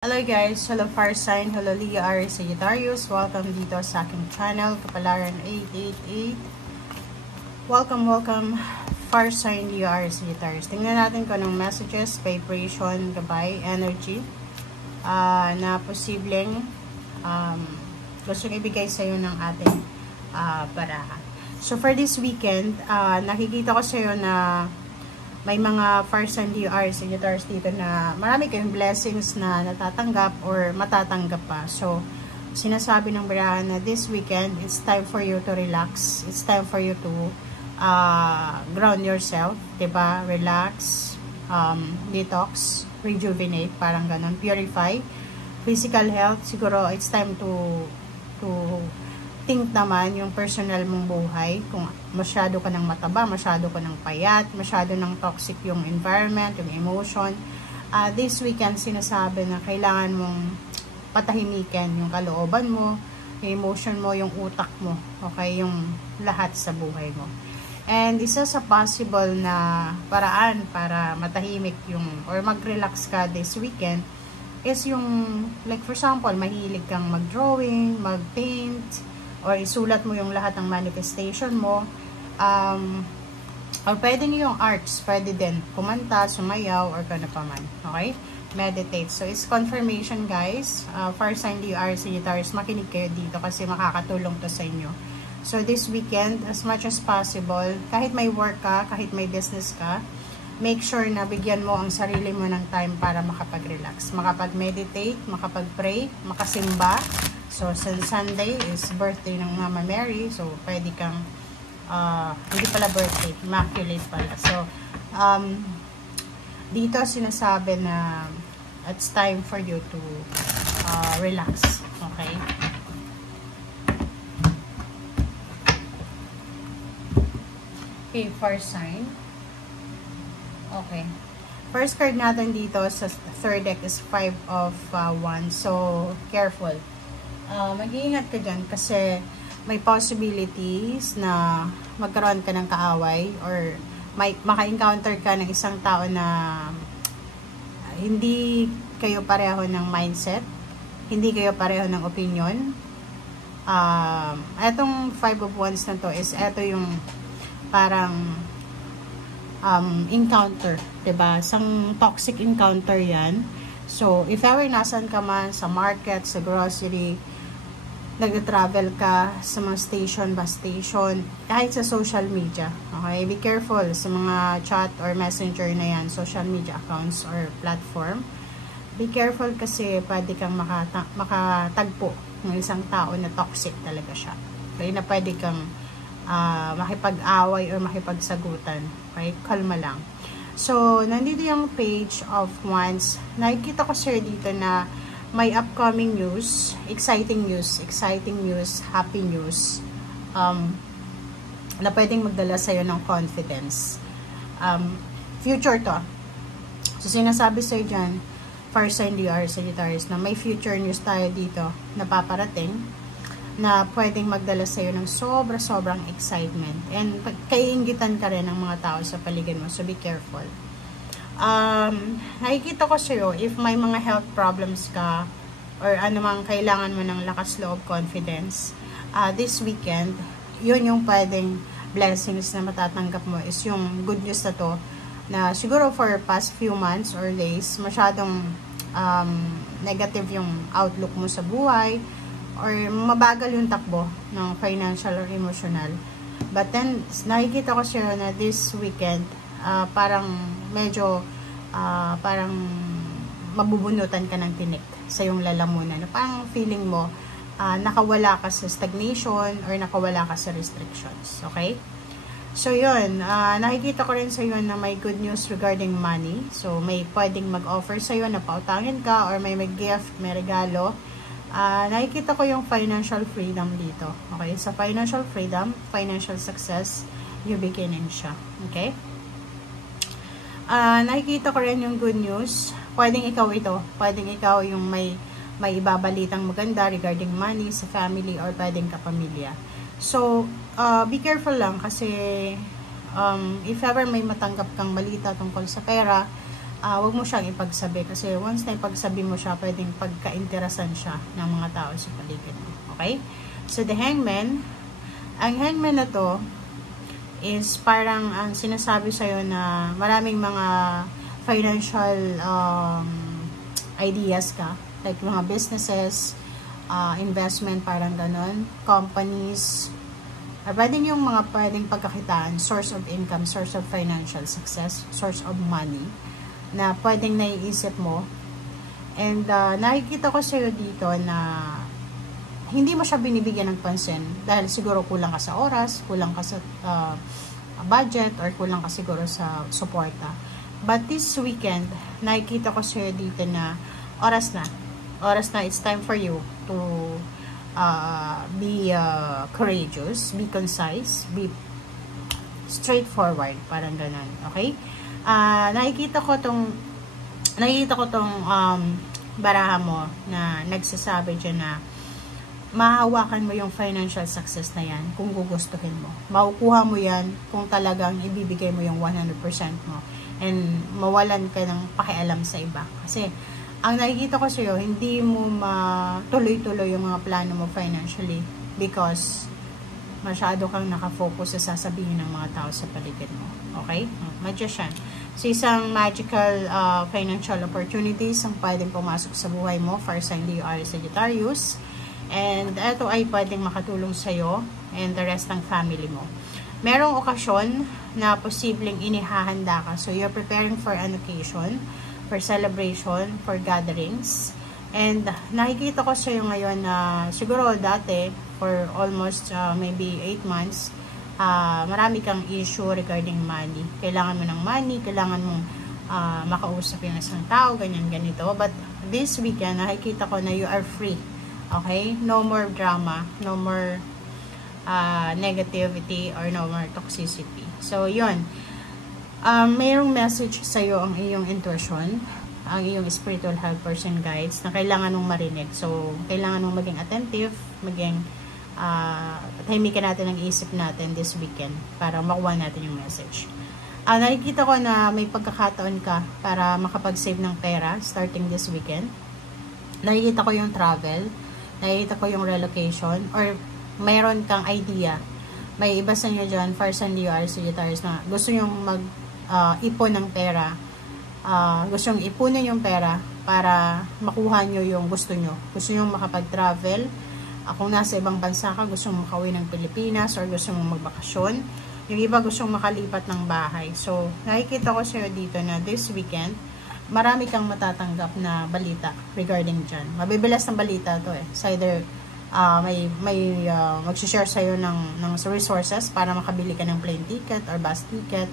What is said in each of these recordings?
Hello guys, hello Fire Sign, hello Leo Aries Sagittarius, welcome dito sa aking channel, Kapalaran 888. Welcome Fire Sign, Leo Aries Sagittarius. Tingnan natin kung anong messages, vibration, gabay, energy na posibleng gustong ibigay sa iyo ng ating barahan. So for this weekend, nakikita ko sa iyo na may mga Fire Sign Leo Aries Sagittarius dito na marami kayong blessings na natatanggap or matatanggap pa. So, sinasabi ng barahan na this weekend, it's time for you to relax. It's time for you to ground yourself, diba? Relax, detox, rejuvenate, parang ganun, purify. Physical health, siguro it's time to think naman yung personal mong buhay, kung masyado ka ng mataba, masyado ka ng payat, masyado ng toxic yung environment, yung emotion. This weekend, sinasabi na kailangan mong patahimikin yung kalooban mo, yung emotion mo, yung utak mo, okay, yung lahat sa buhay mo. And isa sa possible na paraan para matahimik yung, or mag-relax ka this weekend, is yung, like for example, mahilig kang mag-drawing, mag-paint, or isulat mo yung lahat ng manifestation mo, or pwede nyo yung arts, pwede din kumanta, sumayaw, or kano pa man, okay? Meditate. So, it's confirmation guys. Fire Sign Leo Aries Sagittarius, makinig kayo dito kasi makakatulong to sa inyo. So, this weekend, as much as possible, kahit may work ka, kahit may business ka, make sure na bigyan mo ang sarili mo ng time para makapag-relax, makapag-meditate, makapag-pray, makasimba. So, Sunday is birthday ng Mama Mary. So, pwede kang, hindi pala birthday, immaculate pala. So, dito sinasabi na it's time for you to relax. Okay? Okay, Fire Sign. Okay. First card natin dito sa third deck is 5 of Wands. So, careful. Mag-iingat ka dyan kasi may possibilities na magkaroon ka ng kaaway or maka-encounter ka ng isang tao na hindi kayo pareho ng mindset, hindi kayo pareho ng opinion. Etong 5 of Wands na to is eto yung parang encounter, diba? Isang toxic encounter yan. So, if ever nasan ka man, sa market, sa grocery, nag-travel ka sa mga station, bus station, kahit sa social media. Okay? Be careful sa mga chat or messenger na yan, social media accounts or platform. Be careful kasi pwede kang makatagpo ng isang tao na toxic talaga siya. Okay? Na pwede kang makipag-away or makipagsagutan. Okay? Kalma lang. So, nandito yung page of Wands. Nakikita ko sir dito na may upcoming news, exciting news, happy news, na pwedeng magdala sa'yo ng confidence. Future to. So, sinasabi sa'yo dyan, Fire Sign Leo Aries Sagittarius, na may future news tayo dito na paparating, na pwedeng magdala sa'yo ng sobrang excitement. And kaiingitan ka rin ng mga tao sa paligid mo, so be careful. Nakikita ko sa'yo, if may mga health problems ka, or anumang kailangan mo ng lakas loob, confidence, this weekend, yun yung pwedeng blessings na matatanggap mo, is yung good news na to, na siguro for past few months or days, masyadong negative yung outlook mo sa buhay, or mabagal yung takbo ng financial or emotional. But then, nakikita ko sa'yo na this weekend, parang medyo parang mabubunutan ka ng tinik sa yung lalamunan. Parang feeling mo nakawala ka sa stagnation or nakawala ka sa restrictions. Okay? So yun, nakikita ko rin sa iyo na may good news regarding money. So may pwedeng mag-offer sa iyo na pautangin ka or may gift, may regalo. Nakikita ko yung financial freedom dito. Okay? Sa financial freedom, financial success, you beginning siya. Okay? Nakikita ko rin yung good news. Pwedeng ikaw ito. Pwedeng ikaw yung may ibabalitang maganda regarding money sa family or pwedeng kapamilya. So, be careful lang kasi if ever may matanggap kang balita tungkol sa pera, wag mo siyang ipagsabi kasi once na ipagsabi mo siya, pwedeng pagka-interesan siya ng mga tao sa paligid mo. Okay? So, the hangman, ang hangman na to is parang ang sinasabi sa'yo na maraming mga financial ideas ka, like mga businesses, investment, parang ganon, companies, pwedeng yung mga pwedeng pagkakitaan, source of income, source of financial success, source of money, na pwedeng naiisip mo. And nakikita ko sa'yo dito na hindi mo siya binibigyan ng pansin dahil siguro kulang ka sa oras, kulang ka sa budget, or kulang ka siguro sa suporta. But this weekend, nakikita ko sa'yo dito na oras na, it's time for you to be courageous, be concise, be straightforward, parang ganun. Okay? Nakikita ko tong baraha mo na nagsasabi dyan na mahahawakan mo yung financial success na yan kung gugustuhin mo. Makukuha mo yan kung talagang ibibigay mo yung 100% mo and mawalan ka ng pakialam sa iba. Kasi ang nakikita ko sa'yo, hindi mo matuloy-tuloy yung mga plano mo financially because masyado kang nakafocus sa sasabihin ng mga tao sa paligid mo. Okay? Magician. So, isang magical financial opportunities ang pwedeng pumasok sa buhay mo for sign Leo, Aries, Sagittarius. And ito ay pwedeng makatulong sa'yo and the rest ng family mo. Merong okasyon na posibleng inihahanda ka. So, you're preparing for an occasion, for celebration, for gatherings. And nakikita ko sa'yo ngayon na siguro dati, for almost maybe 8 months, marami kang issue regarding money. Kailangan mo ng money, kailangan mong makausap yung isang tao, ganyan, ganito. But this weekend, nakikita ko na you are free. Okay? No more drama, no more negativity, or no more toxicity. So, yun. Mayroong message sa'yo ang iyong intuition, ang iyong spiritual helpers and guides na kailangan mong marinig. So, kailangan mong maging attentive, maging tahimikan natin ang isip natin this weekend para makuha natin yung message. Nakikita ko na may pagkakataon ka para makapag-save ng pera starting this weekend. Nakikita ko yung travel, nakikita ko yung relocation, or mayroon kang idea. May iba sa inyo dyan, for Sun, Leo, Aries, Sagittarius, na gusto nyong mag-ipon ng pera. Gusto nyong ipunin yung pera para makuha nyo yung gusto nyo. Gusto nyong makapag-travel. Kung nasa ibang bansa ka, gusto mong makauwi ng Pilipinas, or gusto mong magbakasyon. Yung iba gusto mong makalipat ng bahay. So, nakikita ko sa'yo dito na this weekend, marami kang matatanggap na balita regarding dyan. Mabibilas ng balita to eh. It's either may mag-share sa'yo ng resources para makabili ka ng plane ticket or bus ticket.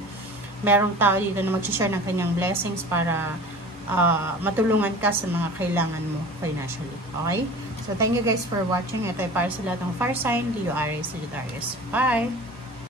Merong tao dito na mag-share ng kanyang blessings para matulungan ka sa mga kailangan mo financially. Okay? So, thank you guys for watching. Ito ay para sa lahat ng fire sign, Leo, Aries, Sagittarius. Bye!